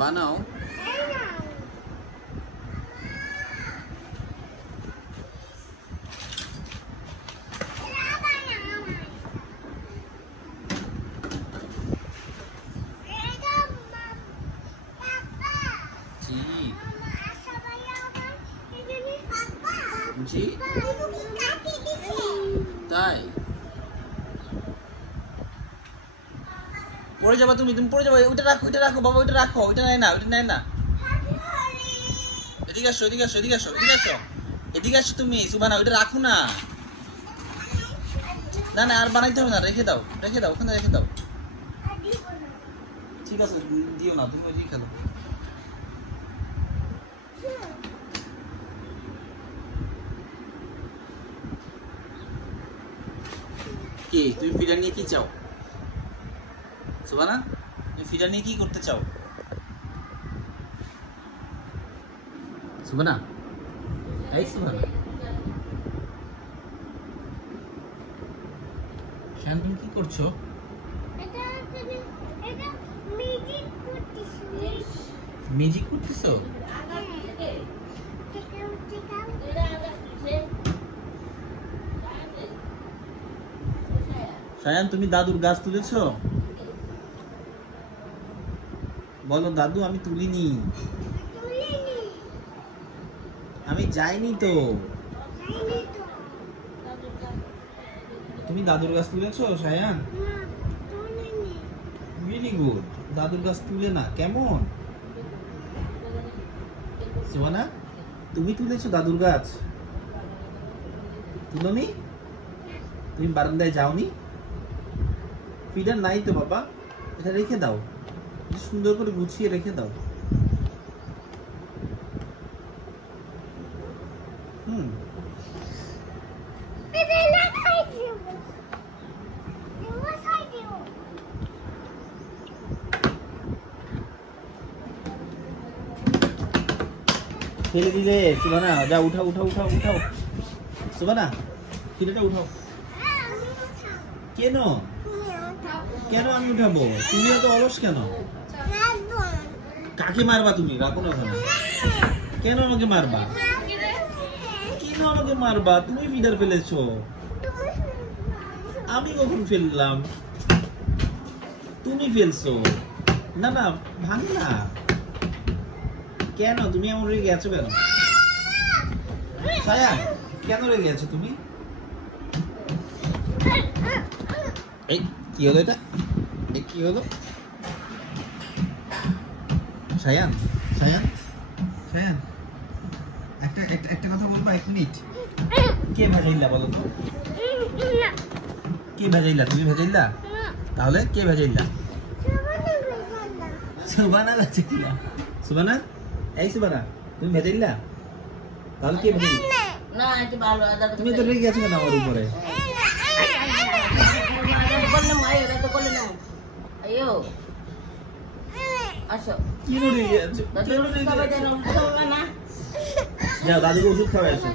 বানাও। জি তাই পড়ে যাবা তুমি পড়ে যাবা। ওইটা রাখো বাবা, ওইটা রাখো, ওইটা নেয় না। এদিকে আসো এদিকে আসো তুমি। সুবানা ওইটা রাখো না। না আর বানাইতে হবে না, রেখে দাও ওখানে রেখে দাও। ঠিক আছে দিও না, তুমি ওই খেলো। কি তুমি ফিডার নিয়ে কি চাও সুবানা? তুমি ফিডার নিয়ে কি করতে চাও সুবানা? এই সুবানা শান তুমি কি করছো? ম্যাজিক করতেছো? শায়ান তুমি দাদুর গাছ তুলেছো? বলো দাদু আমি তুলিনি, আমি যাইনি তো। তুমি দাদুর গাছ তুলেছো শায়ান? Really good. দাদুর গাছ তুলে না কেমন? সুবানা তুমি তুলেছো দাদুর গাছ? তুলোনি? তুমি বারান্দায় যাওনি? ফিডার নাই তো বাবা, এটা রেখে দাও, সুন্দর করে গুছিয়ে রেখে দাও। ফেলে দিলে সুবানা, যা উঠাও সুবানা, ফিডারটা উঠাও। কেন আমি উঠাবো? তুমি এত অলস কেন? কাকে মারবা তুমি? রাখো না ওখানে। কেন আমাকে মারবা? তুমি ফিডার ফেলেছো। আমি কখন ফেললাম? তুমি ফেলছো। না ভাঙ না। কেন তুমি এমন রেগে গেছো কেন? ছায়া কেন রেগে গেছো তুমি? এই কি হলো এটা? কি হলো? শায়ান একটা কথা বলবা? 1 মিনিট। কে ভেজাইলা বলো তো? কে ভেজাইলা? তুমি ভেজাইলা? তাহলে কে ভেজাইলা? সুবানা ভেজাইলা। সুবানা এই সুবানা তুমি ভেজাইলা? তাহলে কে ভেজাইলা? না এটা ভালো। তুমি তো রেগে গেছো কেন আমার উপরে? কি রেগে গেছো? যাও দাদুকে ওষুধ খাওয়াই আসো।